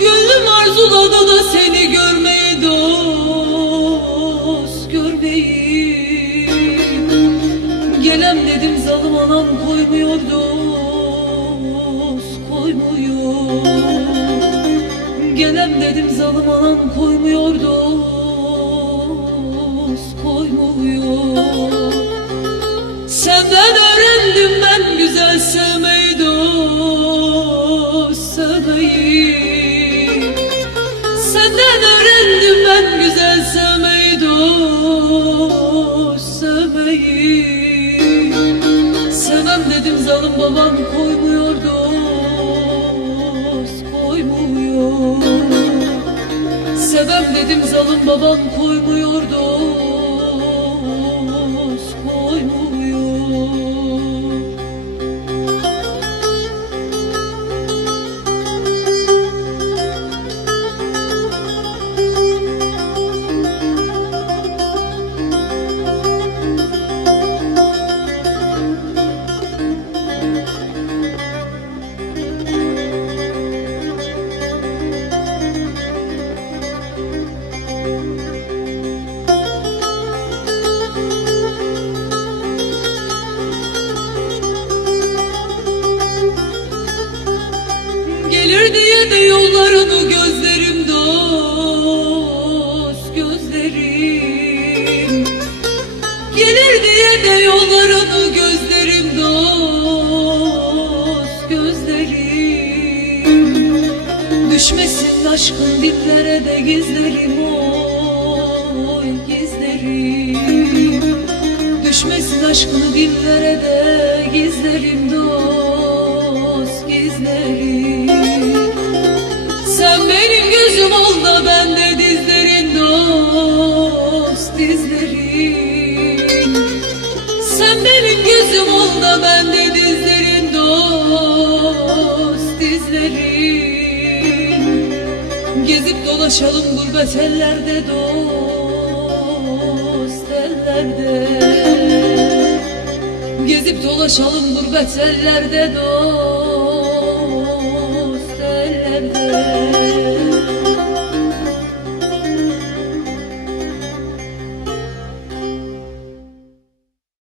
Gönlüm arzuladı da seni görmeyi, dost görmeyi. Gelem dedim zalim anam koymuyor, dost koymuyor. Gelem dedim zalim anam koymuyor, dost koymuyor. Senden öğrendim ben güzel sevmeyi, dost sevmeyi. Senden öğrendim ben güzel sevmeyi, dost sevmeyi. Sevmem dedim zalim babam koymuyor, dost koymuyor. Sevmem dedim zalim babam koymuyor, dost koymuyor. Gelir diye de yollarını gözlerim, dost gözlerim. Gelir diye de yollarını gözlerim, dost gözlerim. Düşmesin aşkın dillere de gizlerim, oy gizlerim. Düşmesin aşkın dillere de gizlerim, dost gizlerim. Sen benim gözüm ol da ben de dizlerin, dost dizlerin. Sen benim gözüm ol da ben de dizlerin, dost dizlerin. Gezip dolaşalım gurbet ellerde, dost ellerde. Gezip dolaşalım gurbet ellerde, dost